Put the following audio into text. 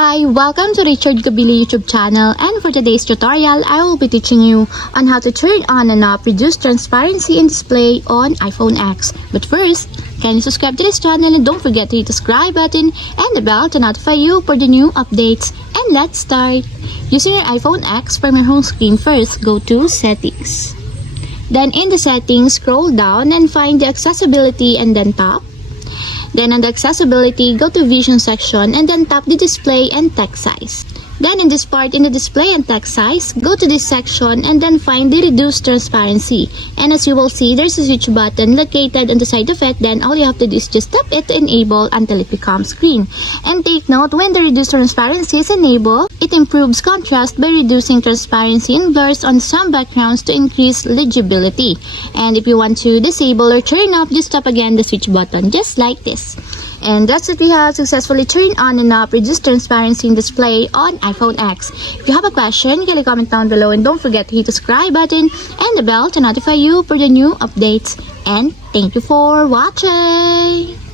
Hi, welcome to Richard Kabili YouTube channel, and for today's tutorial, I will be teaching you on how to turn on and off reduce transparency and display on iPhone X. But first, can you subscribe to this channel and don't forget to hit the subscribe button and the bell to notify you for the new updates. And let's start! Using your iPhone X, from your home screen first, go to Settings. Then in the settings, scroll down and find the accessibility and then tap. Then on the accessibility, go to vision section and then tap the display and text size. Then in this part, in the display and text size, go to this section and then find the reduce transparency. And as you will see, there's a switch button located on the side of it. Then all you have to do is just tap it to enable until it becomes green. And take note, when the reduce transparency is enabled, it improves contrast by reducing transparency and blurs on some backgrounds to increase legibility. And if you want to disable or turn off, just tap again the switch button, just like this. And that's it, we have successfully turned on and off reduce transparency and display on iPhone X. If you have a question, kindly comment down below and don't forget to hit the subscribe button and the bell to notify you for the new updates. And thank you for watching!